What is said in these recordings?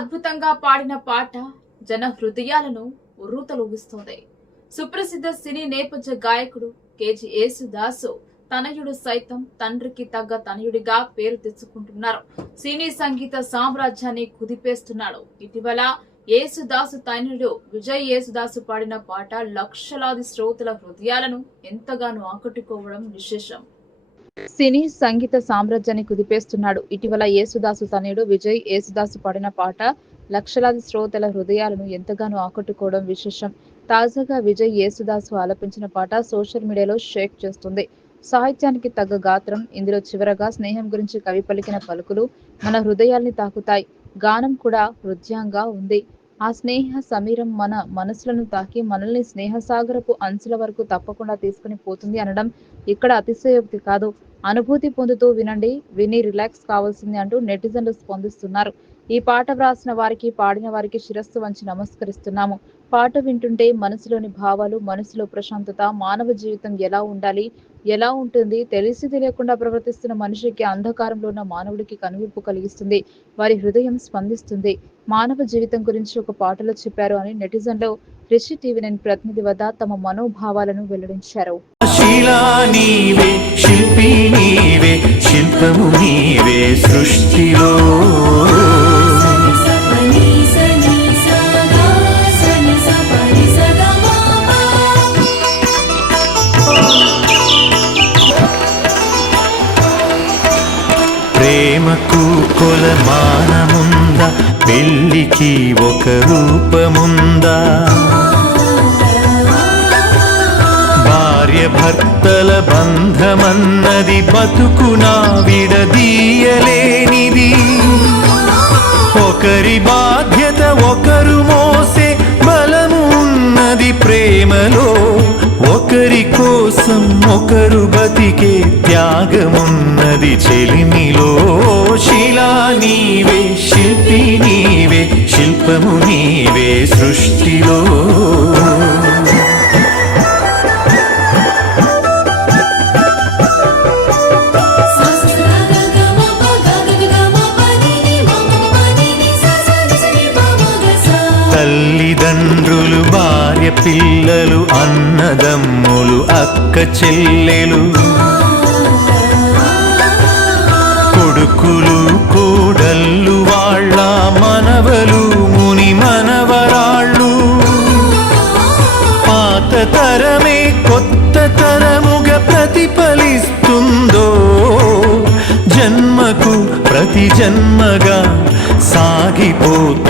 అద్భుతంగా పాడిన పాట జన హృదయాలను ఉర్రూతలూగిస్తోంది. సుప్రసిద్ధ సినీ నేపథ్య గాయకుడు కేజీ యేసుదాసు తనయుడు సైతం తండ్రికి తగ్గ తనయుడిగా పేరు తెచ్చుకుంటున్నారు. సినీ సంగీత సామ్రాజ్యాన్ని కుదిపేస్తున్నాడు. ఇటీవల యేసుదాసు తనయుడు విజయ్ యేసుదాసు పాడిన పాట లక్షలాది శ్రోతల హృదయాలను ఎంతగానో ఆకట్టుకోవడం విశేషం. సినీ సంగీత సామ్రాజ్యాన్ని కుదిపేస్తున్నాడు. ఇటీవల యేసుదాసు తనయుడు విజయ్ యేసుదాసు పాడిన పాట లక్షలాది శ్రోతల హృదయాలను ఎంతగానో ఆకట్టుకోవడం విశేషం. తాజాగా విజయ్ యేసుదాసు ఆలపించిన పాట సోషల్ మీడియాలో షేక్ చేస్తుంది. సాహిత్యానికి తగ్గ గాత్రం ఇందులో చివరగా స్నేహం గురించి కవి పలికిన పలుకులు మన హృదయాల్ని తాకుతాయి. గానం కూడా హృదయంగా ఉంది. ఆ స్నేహ సమీరం మన మనసులను తాకి మనల్ని స్నేహసాగరపు అంచుల వరకు తప్పకుండా తీసుకుని పోతుంది అనడం ఇక్కడ అతిశయోక్తి కాదు. అనుభూతి పొందుతూ వినండి విని రిలాక్స్ కావాల్సింది అంటూ నెటిజన్లు స్పందిస్తున్నారు. ఈ పాట వ్రాసిన వారికి పాడిన వారికి శిరస్సు వంచి నమస్కరిస్తున్నాము. పాట వింటుంటే మనసులోని భావాలు మనసులో ప్రశాంతత మానవ జీవితం ఎలా ఉండాలి ఎలా ఉంటుంది తెలిసి తెలియకుండా ప్రవర్తిస్తున్న మనిషికి అంధకారంలో ఉన్న మానవుడికి కనువిప్పు కలిగిస్తుంది వారి హృదయం స్పందిస్తుంది. మానవ జీవితం గురించి ఒక పాటలో చెప్పారు అని నెటిజన్లో. రిషి టీవీ నైన్ ప్రతినిధి వద్ద తమ మనోభావాలను వెల్లడించారు. శిలా నీవే శిల్పి నీవే శిల్పము నీవే సృష్టిలో. ప్రేమకు కొలమానముందా పెళ్ళికి ఒక రూపముందా? భార్య భర్తల బంధమన్నది బతుకునా విడదీయలేనిది. ఒకరి బాధ్యత ఒకరు మోసే బలము ఉన్నది ప్రేమలో. ఒకరి కోసం ఒకరు బతికే త్యాగమున్నది చెలిమిలో. శిలా నీవే శిల్పి నీవే శిల్పము నీవే సృష్టిలో. తల్లిదండ్రులు భార్య పిల్లలు అన్నదమ్ములు అక్క చెల్లెలు. కొడుకులు కోడళ్ళు వాళ్ళ మనవలు ముని మనవరాళ్ళు. పాత తరమే కొత్త తరముగా ప్రతిఫలిస్తుందో జన్మకు ప్రతి జన్మగా సాగిపోతుందో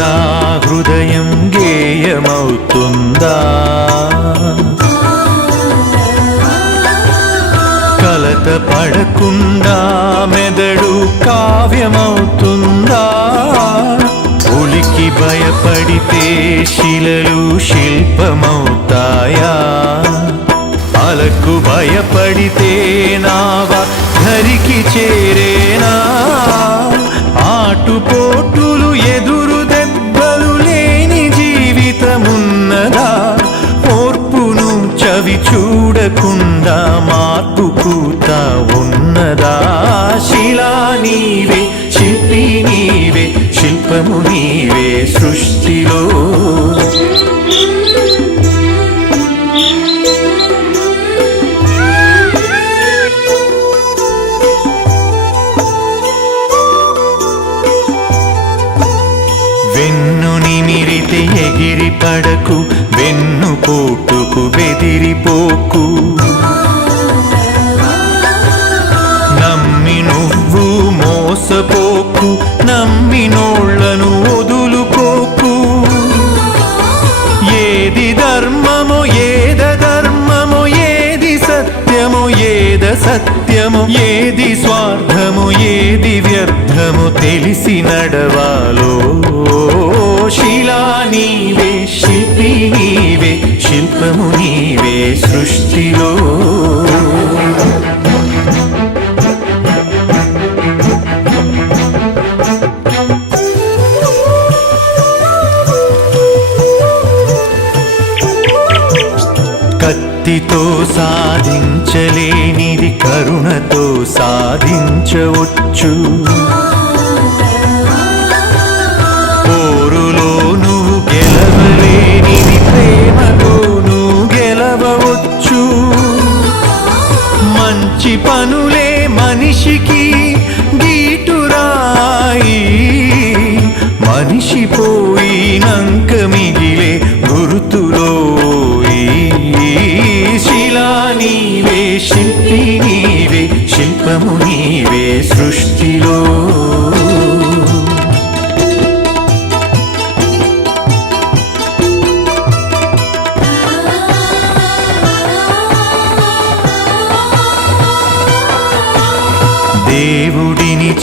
గాయపడకుండా హృదయం గేయమవుతుందా? కలత పడకుండా మెదడు కావ్యమవుతుందా? ఉలికి భయపడితే శిలలు శిల్పమవుతాయా? అలకు భయపడితే నావ ధరికి చేరేనా? ఆటుపోటులు ఎదురు చూడకుండా మార్పు కూత ఉన్నదా? శిలా నీవే శిల్పి నీవే శిల్పము నీవే సృష్టిలో పోటుకు బెదిరిపోకు సాధించవచ్చు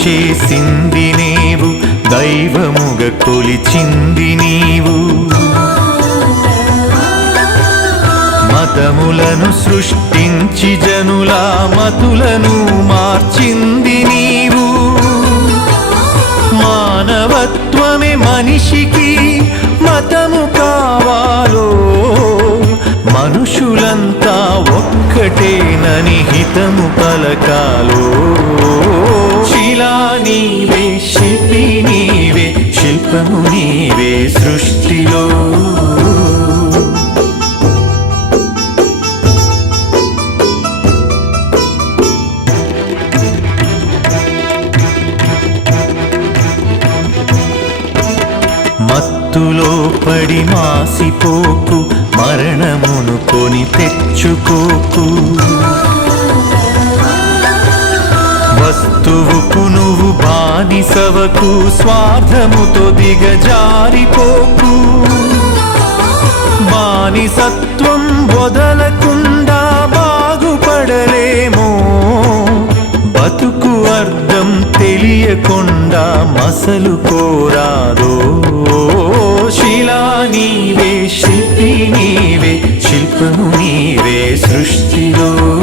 చేసింది నీవు దైవముగ కొలిచింది నీవు. మతములను సృష్టించి జనుల మతులను మార్చింది నీవు. మానవత్వమే మనిషికి మతము కావాలో మనుషులంతా ఒక్కటేనని హితము పలకాలో. శిలా నీవే శిల్పి నీవే శిల్పము నీవే సృష్టిలో. మత్తులో పడి మాసిపోకు మరణమును కొని తెచ్చుకోకు. వస్తువుకు నువ్వు బానిసవకు స్వార్థముతో దిగజారిపోకు. బానిసత్వం వదలకుండా బాగుపడలేమో. బతుకు అర్థం తెలియకుండా మసలు కోరాదో. శిలా నీవే శిల్పి నీవే శిల్పము నీవే సృష్టిలో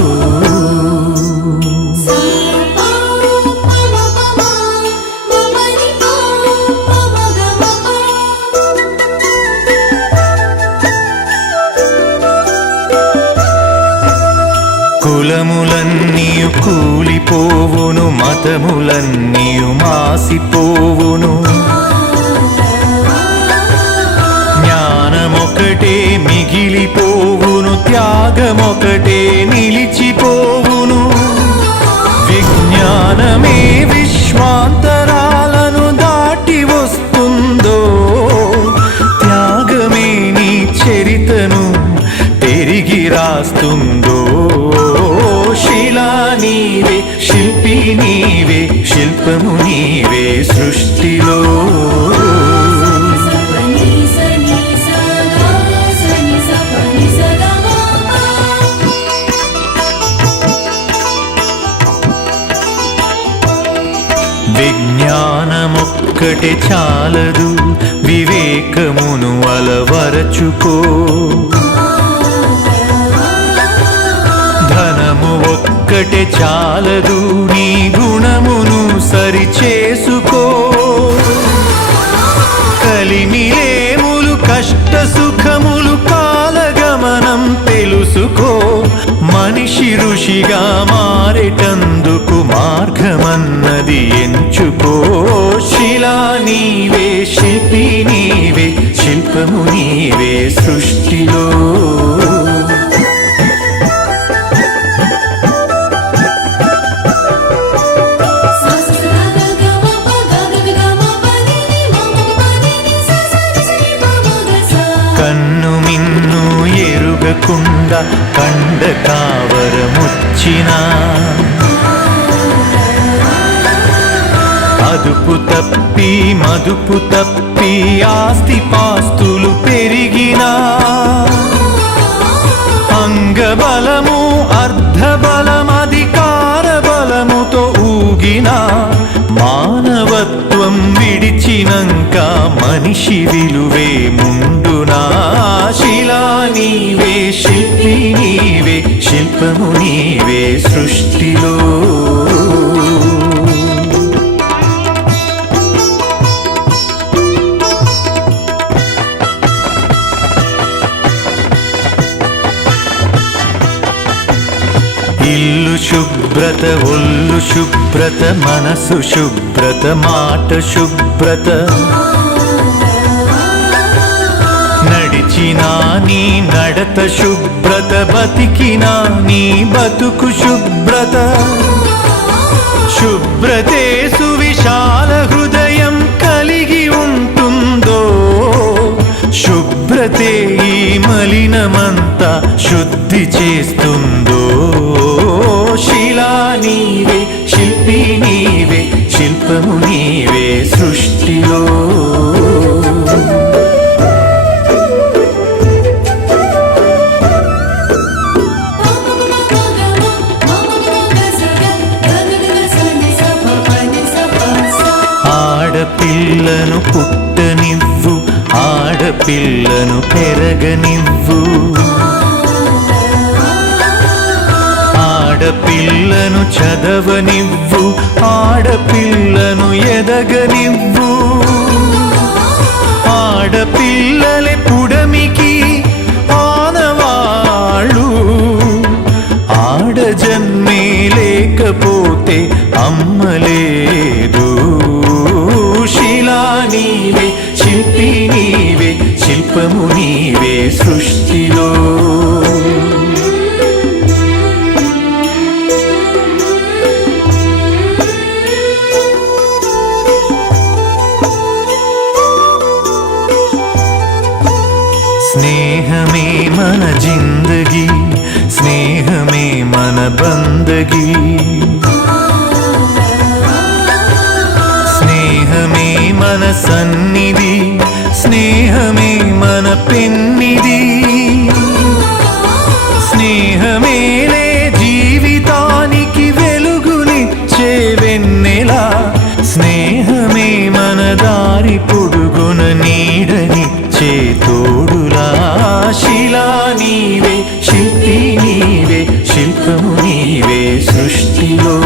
మాసిపోవును మతములన్నీయు మాసిపోవును. జ్ఞానమొకటే మిగిలిపోవును త్యాగమొకటే నిలిచిపోవును. విజ్ఞానమే విశ్వాంతరాలను దాటి వస్తుందో త్యాగమే నీ చరితను తిరిగి రాస్తుంది. శిల్పి నీవే శిల్పము నీవే సృష్టిలో. విజ్ఞానమొక్కటే చాలదు వివేకమును అలవరచుకో. ఒక్కటే చాలదు నీ గుణమును సరిచేసుకో. కలిమిలేములు కష్ట సుఖములు కాలగమనం తెలుసుకో. మనిషి ఋషిగా మారేటందుకు మార్గమన్నది ఎంచుకో. శిలా నీవే శిల్పి నీవే శిల్పము నీవే సృష్టిలో. మనిషి విలువే ముందునా శిలా నీవే శిల్పి నీవే శిల్పము నీవే సృష్టిలో. ఇల్లు శుభ్రత ఒళ్ళు శుభ్రత మనసు శుభ్రత మాట శుభ్రత. నడిచినా నీ నడత శుభ్రత బతికినా నీ బతుకు శుభ్రత. శుభ్రతే సువిశాల హృదయం కలిగి ఉంటుందో. శుభ్రతే ఈ మలినమంతా శుద్ధి చేస్తుంది. ఆడపిల్లను పుట్టనివ్వు ఆడపిల్లను పెరగనివ్వు. ఆడపిల్లను చదవనివ్వు ఆడపిల్లను ఎదగనివ్వు. ఆడపిల్లలే పుడమికి ఆనవాళ్ళు. ఆడజన్మే లేకపోతే అమ్మలే నీవే సృష్టిలో స్నేహమే మన జిందగీ స్నేహమే మన పెన్నిది. స్నేహమేనే జీవితానికి వెలుగునిచ్చే వెన్నెలా. స్నేహమే మన దారి పొడుగున నీడనిచ్చే తోడులా శిలా నీవే శిల్పి నీవే శిల్పము నీవే సృష్టిలో.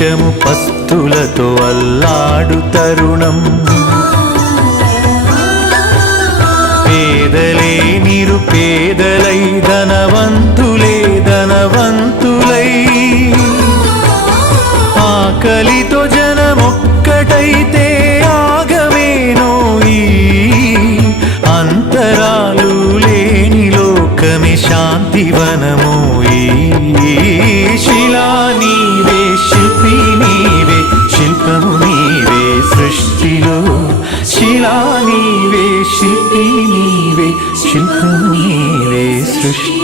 దేశము పస్తులతో అల్లాడు తరుణం. ശില്പമേവേ സൃഷ്ടി